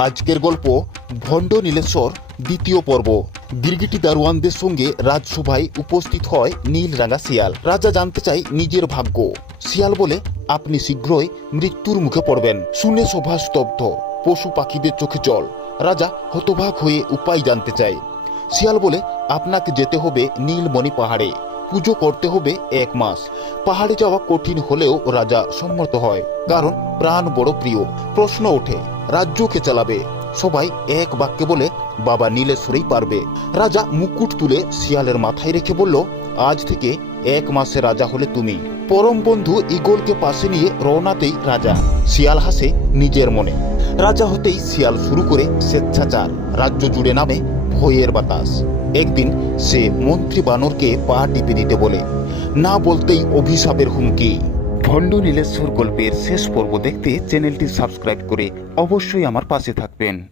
আজকের গল্প ভণ্ড নীলেশ্বর দ্বিতীয় পর্ব। গিরগিটি দারোয়ানদের সঙ্গে রাজসভায় উপস্থিত হয় নীলরাঙা শিয়াল। রাজা জানতে চায় নিজের ভাগ্য। শিয়াল বলে, আপনি শীঘ্রই মৃত্যুর মুখে পড়বেন। শুনে সভা স্তব্ধ। পশু পাখিদের চোখে জল। রাজা হতবাক হয়ে উপায় জানতে চায়। শিয়াল বলে, আপনাকে যেতে হবে নীলমণি পাহাড়ে। পুজো করতে হবে এক মাস। পাহাড়ে যাওয়া কঠিন হলেও রাজা সম্মত হয়, কারণ প্রাণ বড় প্রিয়। প্রশ্ন ওঠে রাজ্যকে চালাবে? সবাই এক বাক্যে বলে, বাবা নীলেশ্বরেই পারবে। রাজা মুকুট তুলে শিয়ালের মাথায় রেখে বলল, আজ থেকে এক মাসে রাজা হলে তুমি। পরম বন্ধু ইগলকে পাশে নিয়ে রওনাতেই রাজা। শিয়াল হাসে নিজের মনে। রাজা হতেই শিয়াল শুরু করে স্বেচ্ছাচার। রাজ্য জুড়ে নামে ভয়ের বাতাস। একদিন সে মন্ত্রী বানরকে পা টিপে দিতে বলে, না বলতেই অভিশাপের হুমকি। ভণ্ড নীলেশ্বর গল্পের শেষ পর্ব দেখতে চ্যানেলটি সাবস্ক্রাইব করে অবশ্যই আমার পাশে থাকবেন।